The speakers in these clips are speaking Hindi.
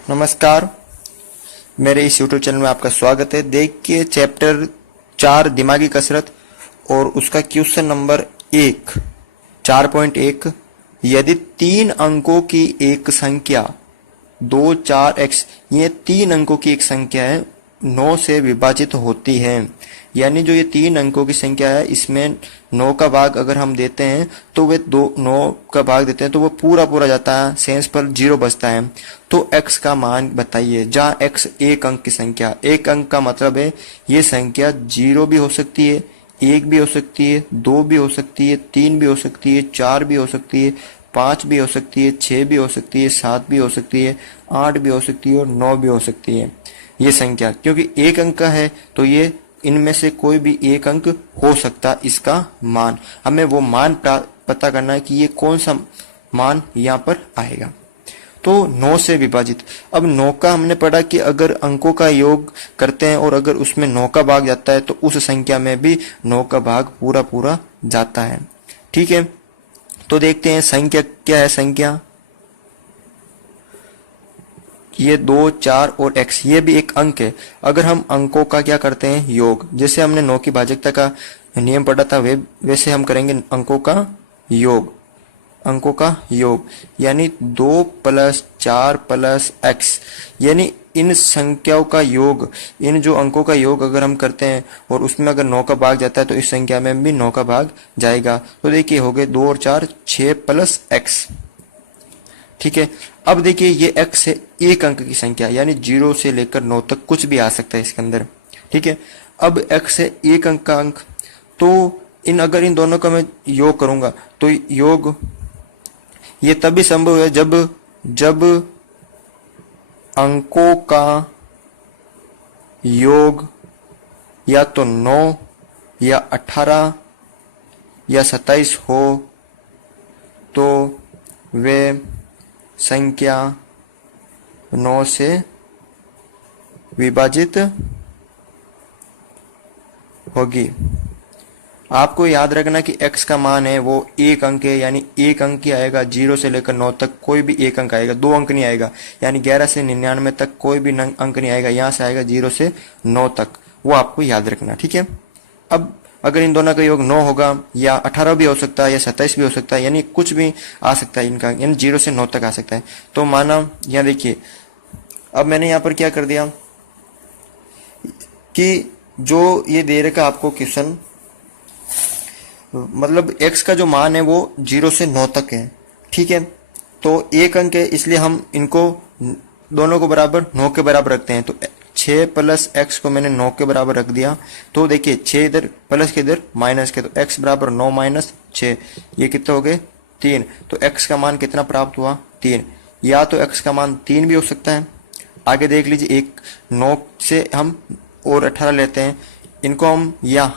नमस्कार, मेरे इस यूट्यूब चैनल में आपका स्वागत है। देखिए चैप्टर 4 दिमागी कसरत और उसका क्वेश्चन नंबर 1 4.1। यदि 3 अंकों की एक संख्या 2, 4, x ये 3 अंकों की एक संख्या है 9 से विभाजित होती है, यानी जो ये 3 अंकों की संख्या है इसमें 9 का भाग अगर हम देते हैं तो वे 9 का भाग देते हैं तो वो पूरा पूरा जाता है, शेष पर 0 बचता है। तो x का मान बताइए, जहाँ x एक अंक की संख्या, एक अंक का मतलब है ये संख्या 0 भी हो सकती है, 1 भी हो सकती है, 2 भी हो सकती है, 3 भी हो सकती है, 4 भी हो सकती है, 5 भी हो सकती है, 6 भी हो सकती है, 7 भी हो सकती है, 8 भी हो सकती है और 9 भी हो सकती है। ये संख्या क्योंकि एक अंक का है तो ये इनमें से कोई भी एक अंक हो सकता इसका मान। हमें वो मान पता करना है कि ये कौन सा मान यहाँ पर आएगा। तो 9 से विभाजित, अब 9 का हमने पढ़ा कि अगर अंकों का योग करते हैं और अगर उसमें 9 का भाग जाता है तो उस संख्या में भी 9 का भाग पूरा पूरा जाता है। ठीक है, तो देखते हैं संख्या क्या है। संख्या ये 2, 4 और x ये भी एक अंक है। अगर हम अंकों का क्या करते हैं योग, जैसे हमने 9 की भाजकता का नियम पढ़ा था वैसे हम करेंगे अंकों का योग। अंकों का योग यानी 2 + 4 + x, यानी इन संख्याओं का योग, इन जो अंकों का योग अगर हम करते हैं और उसमें अगर 9 का भाग जाता है तो इस संख्या में भी 9 का भाग जाएगा। तो देखिए हो गए 2 और 4 6 + x। ठीक है, अब देखिए ये x है एक अंक की संख्या, यानी 0 से लेकर 9 तक कुछ भी आ सकता है इसके अंदर। ठीक है, अब x है एक अंक का अंक, तो अगर इन दोनों का मैं योग करूंगा तो योग ये तभी संभव है जब अंकों का योग या तो 9 या 18 या 27 हो तो वे संख्या 9 से विभाजित होगी। आपको याद रखना कि x का मान है वो एक अंक है, यानी एक अंक ही आएगा। 0 से लेकर 9 तक कोई भी एक अंक आएगा, 2 अंक नहीं आएगा। यानी 11 से 99 तक कोई भी अंक नहीं आएगा, यहाँ से आएगा 0 से 9 तक, वो आपको याद रखना। ठीक है, अब अगर इन दोनों का योग 9 होगा या 18 भी हो सकता है या 27 भी हो सकता है, यानी कुछ भी आ सकता है इनका, यानी 0 से 9 तक आ सकता है। तो माना यहाँ देखिए, अब मैंने यहाँ पर क्या कर दिया कि जो ये दे रखा आपको क्वेश्चन, मतलब x का जो मान है वो 0 से 9 तक है। ठीक है, तो एक अंक है इसलिए हम इनको दोनों को बराबर 9 के बराबर रखते हैं। तो 6 + x को मैंने 9 के बराबर रख दिया। तो देखिए 6 इधर प्लस के इधर माइनस के, तो x बराबर 9 - 6, ये कितने हो गए 3। तो x का मान कितना प्राप्त हुआ 3। या तो x का मान 3 भी हो सकता है। आगे देख लीजिए, एक 9 से हम और 18 लेते हैं, इनको हम या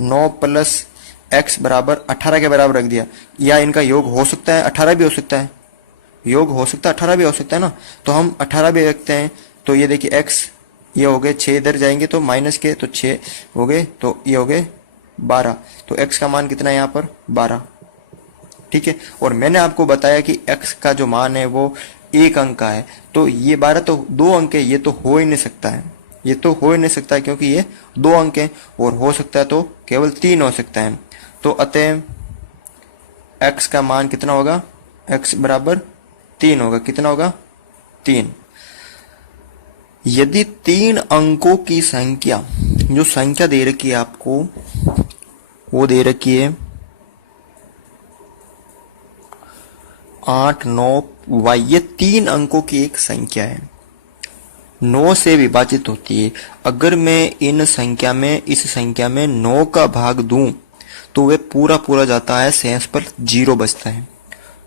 9 + x बराबर 18 के बराबर रख दिया, या इनका योग हो सकता है 18 भी हो सकता है, योग हो सकता है 18 भी हो सकता है ना, तो हम 18 भी रखते हैं। तो ये देखिए x ये हो गए 6 इधर जाएंगे तो माइनस के, तो 6 हो गए, तो ये हो गए 12। तो x का मान कितना है यहाँ पर 12। ठीक है, और मैंने आपको बताया कि x का जो मान है वो एक अंक का है, तो ये 12 तो 2 अंक है, ये तो हो ही नहीं सकता है, ये तो हो ही नहीं सकता है क्योंकि ये 2 अंक है, और हो सकता है तो केवल 3 हो सकता है। तो अतः x का मान कितना होगा, x बराबर 3 होगा। कितना होगा 3। यदि 3 अंकों की संख्या, जो संख्या दे रखी है आपको वो दे रखी है 8, 9, y, ये 3 अंकों की एक संख्या है, 9 से विभाजित होती है। अगर मैं इस संख्या में 9 का भाग दूं तो वे पूरा पूरा जाता है, शेष पर 0 बचता है।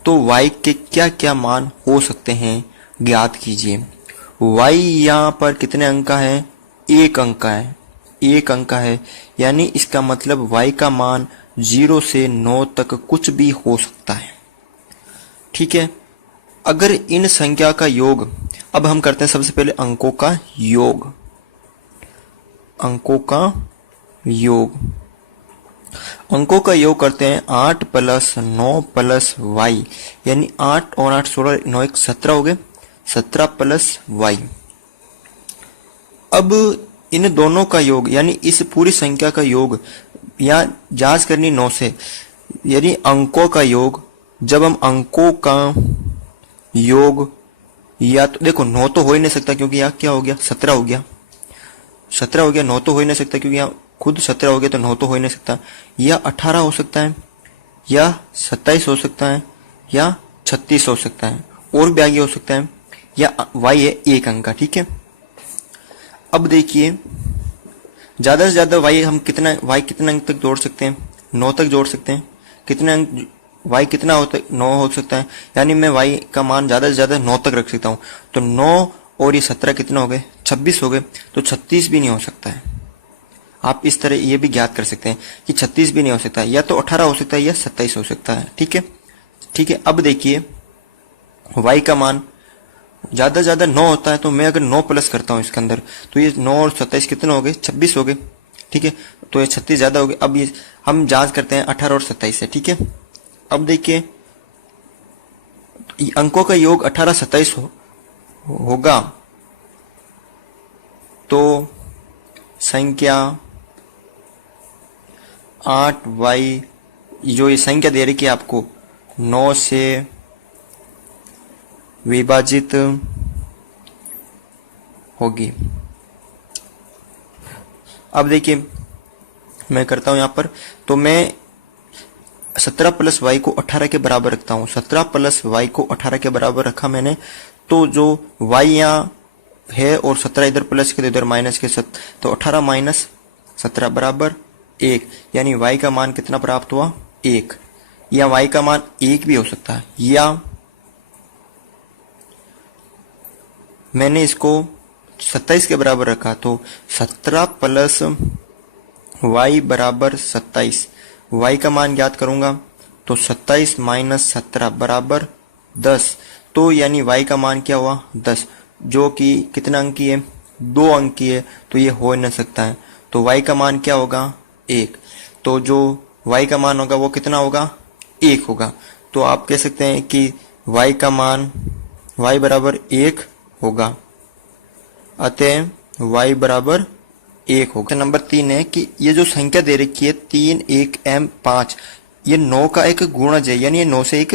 तो y के क्या क्या मान हो सकते हैं ज्ञात कीजिए। y यहाँ पर कितने अंक का है, एक अंक का है, एक अंक का है, यानी इसका मतलब y का मान 0 से 9 तक कुछ भी हो सकता है। ठीक है, अगर इन संख्या का योग, अब हम करते हैं सबसे पहले अंकों का योग। अंकों का योग, अंकों का योग करते हैं 8 + 9 + y, यानी 8 और 8 16, 9 1 17 हो गए, 17 प्लस वाई। अब इन दोनों का योग यानी इस पूरी संख्या का योग या जांच करनी 9 से, यानी अंकों का योग। जब हम अंकों का योग, या तो देखो 9 तो हो ही नहीं सकता क्योंकि यहाँ क्या हो गया 17 हो गया, 17 हो गया, 9 तो हो ही नहीं सकता क्योंकि यहाँ खुद 17 हो गया, तो 9 तो हो ही नहीं सकता। या 18 हो सकता है, या 27 हो सकता है, या 36 हो सकता है, और भी आगे हो सकता है, या वाई है एक अंक का। ठीक है, अब देखिए ज्यादा से ज्यादा वाई हम कितना, वाई कितने अंक तक जोड़ सकते हैं, 9 तक जोड़ सकते हैं। कितने अंक वाई कितना होता है, 9 हो सकता है, यानी मैं वाई का मान ज्यादा से ज्यादा 9 तक रख सकता हूं। तो 9 और ये 17 कितना हो गए, 26 हो गए, तो 36 भी नहीं हो सकता है। आप इस तरह ये भी ज्ञात कर सकते हैं कि 36 भी नहीं हो सकता, या तो 18 हो सकता है या 27 हो सकता है। ठीक है, ठीक है। अब देखिए वाई का मान ज्यादा से ज्यादा 9 होता है, तो मैं अगर 9 प्लस करता हूं इसके अंदर, तो ये 9 और 27 कितने हो गए, 26 हो गए। ठीक है, तो ये 36 ज्यादा हो गए। अब ये हम जांच करते हैं 18 और 27 से। ठीक है, अब देखिए अंकों का योग 18-27 होगा, तो संख्या 8y, जो ये संख्या दे रही है आपको, 9 से विभाजित होगी। अब देखिए मैं करता हूं यहां पर, तो मैं 17 प्लस वाई को 18 के बराबर रखता हूं। 17 प्लस वाई को 18 के बराबर रखा मैंने, तो जो वाई यहाँ है और 17 इधर प्लस के, तो इधर माइनस के, तो 18 माइनस 17 बराबर 1, यानी वाई का मान कितना प्राप्त हुआ, 1। या वाई का मान 1 भी हो सकता है, या मैंने इसको 27 के बराबर रखा, तो 17 प्लस वाई बराबर 27। वाई का मान ज्ञात करूंगा, तो 27 माइनस 17 बराबर 10, तो यानी वाई का मान क्या हुआ, 10, जो कि कितना अंक की है, 2 अंक की है, तो ये हो नहीं सकता है। तो वाई का मान क्या होगा, 1। तो जो वाई का मान होगा वो कितना होगा, 1 होगा। तो आप कह सकते हैं कि वाई का मान, वाई बराबर 1 होगा, अतः y बराबर 1 होगा। नंबर 3 है कि ये जो संख्या दे रखी है 3, 1, m 5, ये 9 का एक गुणज है, यानी ये 9 से एक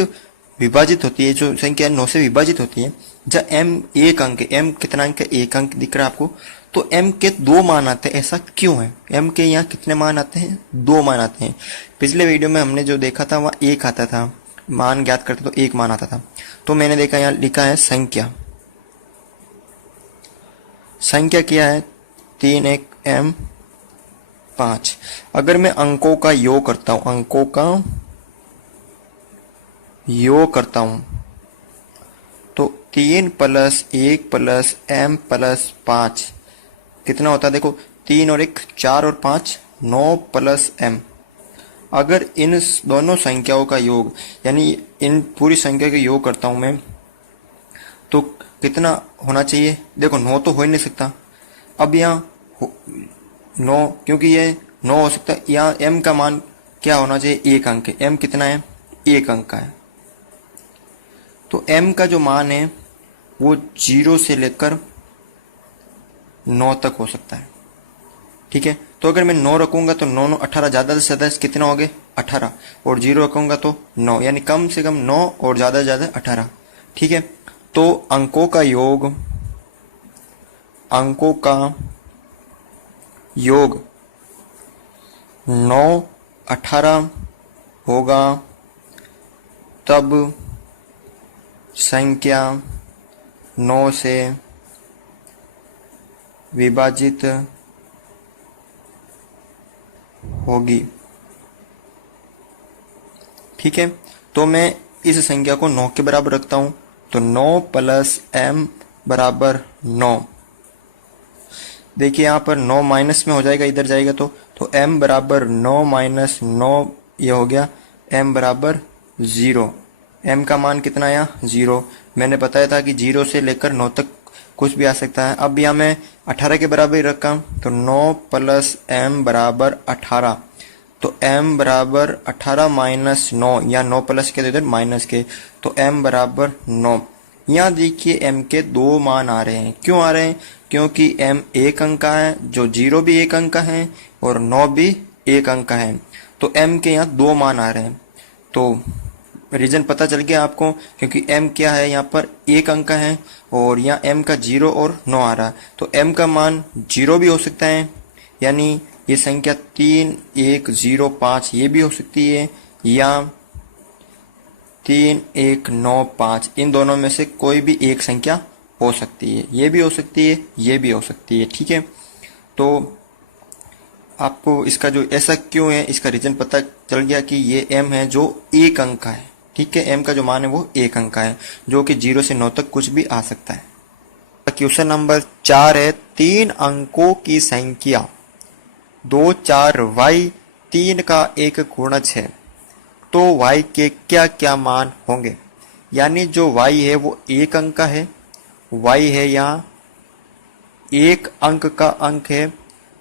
विभाजित होती है। जो संख्या 9 से विभाजित होती है, जब m 1 अंक है, m कितना अंक है, 1 अंक दिख रहा है आपको, तो m के 2 मान आते हैं। ऐसा क्यों है, m के यहाँ कितने मान आते हैं, 2 मान आते हैं। पिछले वीडियो में हमने जो देखा था वहाँ 1 आता था, मान ज्ञात करते तो 1 मान आता था। तो मैंने देखा यहाँ लिखा है संख्या, संख्या क्या है, 3, 1, m 5। अगर मैं अंकों का योग करता हूं, अंकों का योग करता हूं, तो 3 प्लस 1 प्लस m प्लस 5 कितना होता है, देखो 3 और 1 4 और 5 9 प्लस m। अगर इन दोनों संख्याओं का योग, यानी इन पूरी संख्या का योग करता हूं मैं, तो कितना होना चाहिए, देखो 9 तो हो ही नहीं सकता। अब यहाँ 9, क्योंकि ये 9 हो सकता है, यहाँ m का मान क्या होना चाहिए, 1 अंक है। m कितना है, 1 अंक का है। तो m का जो मान है वो 0 से लेकर 9 तक हो सकता है। ठीक है, तो अगर मैं 9 रखूंगा तो 9 9 18, ज्यादा से ज्यादा कितना हो गए 18, और 0 रखूंगा तो 9, यानी कम से कम 9 और ज्यादा से ज्यादा 18। ठीक है, तो अंकों का योग, अंकों का योग 9 18 होगा, तब संख्या 9 से विभाजित होगी। ठीक है, तो मैं इस संख्या को 9 के बराबर रखता हूं, तो 9 प्लस m बराबर 9। देखिए यहाँ पर 9 माइनस में हो जाएगा, इधर जाएगा तो m बराबर 9 माइनस 9, ये हो गया m बराबर 0। m का मान कितना आया, 0। मैंने बताया था कि 0 से लेकर 9 तक कुछ भी आ सकता है। अब यहाँ मैं 18 के बराबर रखा, तो 9 प्लस m बराबर 18, तो m बराबर 18 माइनस 9, या 9 प्लस के तो इधर माइनस के, तो m बराबर 9। यहाँ देखिए m के 2 मान आ रहे हैं। क्यों आ रहे हैं? क्योंकि m एक अंक का है, जो 0 भी एक अंक का है और 9 भी एक अंक का है, तो m के यहाँ 2 मान आ रहे हैं। तो रीजन पता चल गया आपको, क्योंकि m क्या है, यहाँ पर एक अंक का है और यहाँ m का 0 और 9 आ रहा है, तो m का मान 0 भी हो सकता है, यानी ये संख्या 3105 ये भी हो सकती है, या 3195, इन दोनों में से कोई भी एक संख्या हो सकती है। ये भी हो सकती है, ये भी हो सकती है। ठीक है, तो आपको इसका जो ऐसा क्यों है, इसका रीजन पता चल गया कि ये m है जो एक अंक का है। ठीक है, m का जो मान है वो एक अंक का है, जो कि 0 से 9 तक कुछ भी आ सकता है। क्वेश्चन नंबर 4 है, 3 अंकों की संख्या 2, 4, y 3 का एक गुणज है, तो y के क्या क्या मान होंगे। यानी जो y है वो एक अंक का है, y है यहाँ एक अंक का अंक है,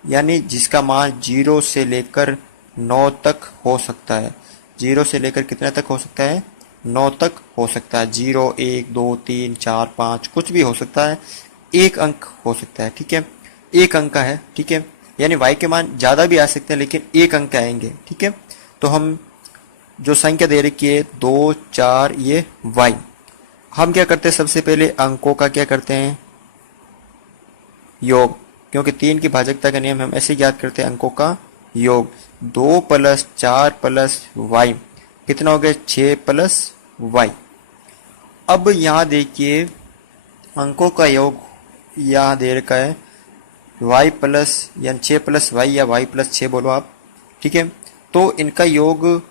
यानी जिसका मान 0 से लेकर 9 तक हो सकता है। 0 से लेकर कितने तक हो सकता है? 9 तक हो सकता है। 0, 1, 2, 3, 4, 5 कुछ भी हो सकता है, एक अंक हो सकता है। ठीक है, एक अंक का है। ठीक है, यानी y के मान ज्यादा भी आ सकते हैं लेकिन एक अंक के आएंगे। ठीक है, तो हम जो संख्या दे रखी है 2, 4 ये y, हम क्या करते हैं, सबसे पहले अंकों का क्या करते हैं, योग, क्योंकि 3 की भाजकता का नियम हम ऐसे ज्ञात करते हैं, अंकों का योग। 2 + 4 + y कितना हो गया? 6 + y। अब यहाँ देखिए अंकों का योग यहाँ दे रखा है y प्लस यानी 6 + y या y + 6 बोलो आप। ठीक है, तो इनका योग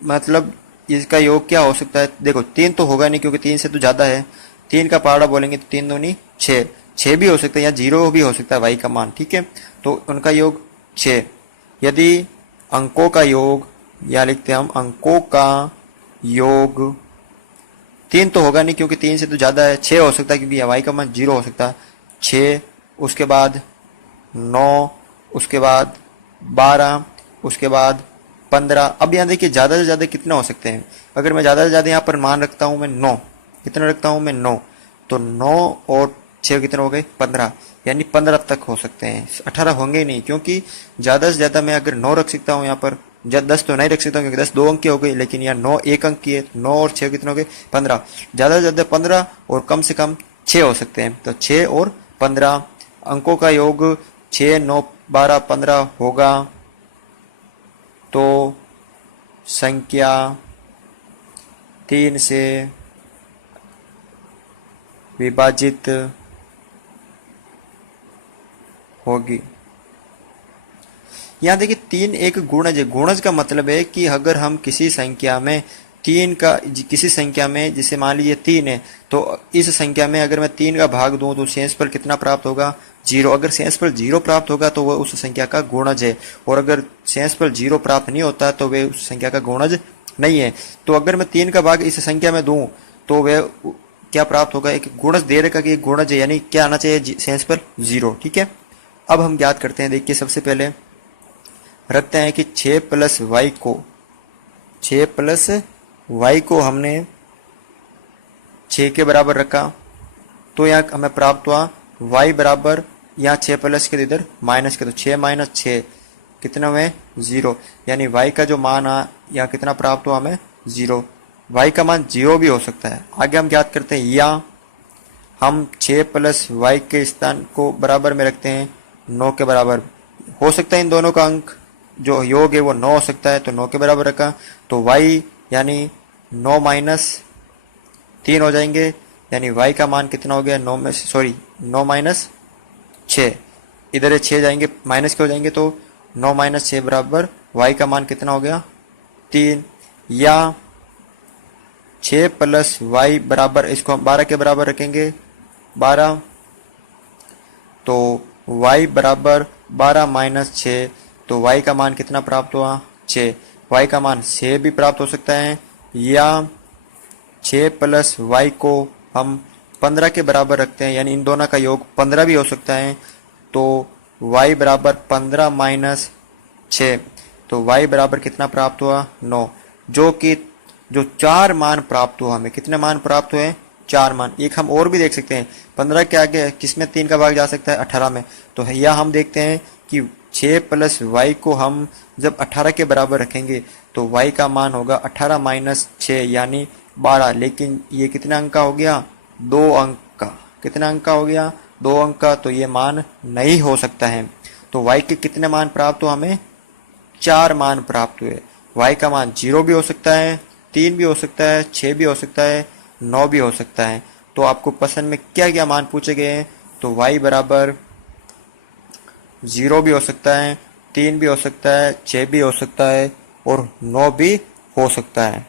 मतलब इसका योग क्या हो सकता है? देखो 3 तो होगा नहीं, क्योंकि 3 से तो ज्यादा है। 3 का पहाड़ा बोलेंगे तो 3 दूनी 6, 6 भी हो सकता है या 0 भी हो सकता है y का मान। ठीक है, तो उनका योग 6। यदि अंकों का योग, या लिखते हैं हम अंकों का योग, 3 तो होगा नहीं क्योंकि 3 से तो ज्यादा है, 6 हो सकता है क्योंकि y का मान 0 हो सकता है। 6, उसके बाद 9, उसके बाद 12, उसके बाद 15। अब यहाँ देखिए ज्यादा से ज्यादा कितना हो सकते हैं? अगर मैं ज्यादा से ज्यादा यहाँ पर मान रखता हूँ मैं 9, कितना रखता हूँ मैं 9, तो 9 और 6 कितने हो गए? 15, यानी 15 तक हो सकते हैं। 18 होंगे ही नहीं, क्योंकि ज्यादा से ज्यादा मैं अगर 9 रख सकता हूँ यहाँ पर, 10 तो नहीं रख सकता हूँ क्योंकि 10 2 अंक की हो गई, लेकिन यहाँ 9 एक अंक की है, 9 और 6 कितने हो गए? 15। ज्यादा से ज्यादा 15 और कम से कम 6 हो सकते हैं, तो 6 और 15 अंकों का योग 6, 9, 12, 15 होगा, तो संख्या 3 से विभाजित होगी। यहाँ देखिए 3 एक गुणज है। गुणज का मतलब है कि अगर हम किसी संख्या में 3 का, किसी संख्या में जैसे मान लीजिए 3 है, तो इस संख्या में अगर मैं 3 का भाग दूं तो शेषफल कितना प्राप्त होगा? 0। अगर शेषफल 0 प्राप्त होगा तो वह उस संख्या का गुणज है, और अगर शेषफल 0 प्राप्त नहीं होता तो वह उस संख्या का गुणज नहीं है। तो अगर मैं 3 का भाग इस संख्या में दूं तो वह क्या प्राप्त होगा? एक गुणज दे रखा कि एक गुणज है, यानी क्या आना चाहिए? शेषफल 0। ठीक है, अब हम ज्ञात करते हैं। देखिए सबसे पहले रखते हैं कि 6 + y को, 6 + y को हमने 6 के बराबर रखा, तो यहाँ हमें प्राप्त हुआ y बराबर, यहाँ 6 प्लस के इधर माइनस के, तो 6 - 6 कितना हुए? 0, यानी y का जो मान आ यहाँ कितना प्राप्त हुआ हमें? 0। y का मान 0 भी हो सकता है। आगे हम ज्ञात करते हैं, या हम 6 + y के स्थान को बराबर में रखते हैं 9 के बराबर। हो सकता है इन दोनों का अंक जो योग है वो 9 हो सकता है, तो 9 के बराबर रखा, तो y यानी 9 - 3 हो जाएंगे, यानी y का मान कितना हो गया? 9 - 6, इधर ये 6 जाएंगे माइनस के हो जाएंगे, तो 9 - 6 बराबर y का मान कितना हो गया? 3। या 6 + y बराबर, इसको हम 12 के बराबर रखेंगे, 12, तो y बराबर 12 - 6, तो y का मान कितना प्राप्त हुआ? 6। y का मान 6 भी प्राप्त हो सकता है, या 6 + y को हम 15 के बराबर रखते हैं, यानी इन दोनों का योग 15 भी हो सकता है, तो y बराबर 15 - 6, तो y बराबर कितना प्राप्त हुआ? 9, जो कि जो 4 मान प्राप्त हुआ हमें, कितने मान प्राप्त हुए? 4 मान। एक हम और भी देख सकते हैं, 15 के आगे किसमें 3 का भाग जा सकता है? 18 में। तो यह हम देखते हैं कि 6 प्लस वाई को हम जब 18 के बराबर रखेंगे तो y का मान होगा 18 माइनस 6 यानी 12। लेकिन ये कितने अंक का हो गया? 2 अंक का। कितना अंक का हो गया? 2 अंक का। तो ये मान नहीं हो सकता है। तो y के कितने मान प्राप्त हुए हमें? 4 मान प्राप्त हुए। y का मान 0 भी हो सकता है, 3 भी हो सकता है, 6 भी हो सकता है, 9 भी हो सकता है। तो आपको प्रश्न में क्या क्या मान पूछे गए हैं? तो y बराबर 0 भी हो सकता है, 3 भी हो सकता है, 6 भी हो सकता है और 9 भी हो सकता है।